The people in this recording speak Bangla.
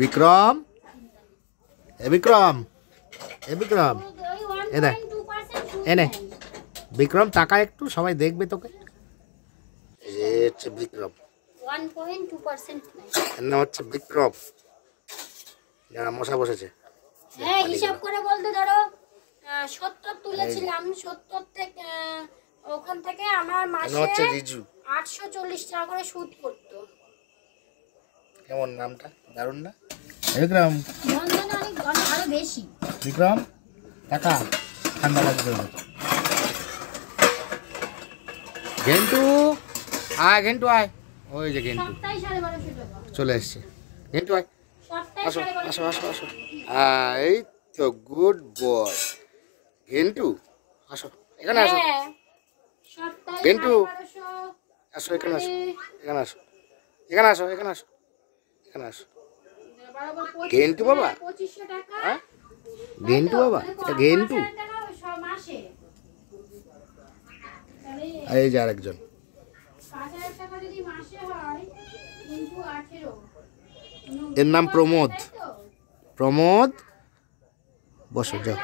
বিক্রম, এ বিক্রম, এ বিক্রম, এ দেখ, এনে বিক্রম টাকা একটু, সবাই দেখবে তোকে। এই হচ্ছে বিক্রম, 1.2%। এর নাম হচ্ছে বিক্রম। যারা মশা বসেছে, হ্যাঁ, হিসাব করে বলতে ধরো 70 তুলেছিলাম, 70 থেকে ওখান থেকে আমার মাসে হচ্ছে রিজু। 840 টাকা করে সুদ করতো। কেমন নামটা, দারুণ না? বিক্রম, বন্ধনে অনেক আরো বেশি। বিক্রম টাকা ঠান্ডা লাগবে। ঘেন্টু আয়, ঘেন্টু আয়, ওই যে ঘেন্টু সপ্তাহে 1250 টাকা চলে এসছে। ঘেন্টু আয়, সপ্তাহে আসো 1250 আসো আসো আসো। এই তো গুড বয় ঘেন্টু, আসো এখানে আসো। হ্যাঁ, সপ্তাহে ঘেন্টু 1250। আসো, এখানে আসো, এখানে আসো, এখানে আসো, এখানে আসো, এখানে আসো। ঘেন্টু বাবা, 2500 টাকা। হ্যাঁ ঘেন্টু বাবা, এটা ঘেন্টু। 5000 টাকা মাসে। আর এই যে আরেকজন। 5000 টাকা যদি মাসে হয় কিন্তু 18, এর নাম প্রমোদ। প্রমোদ, বসো যাও।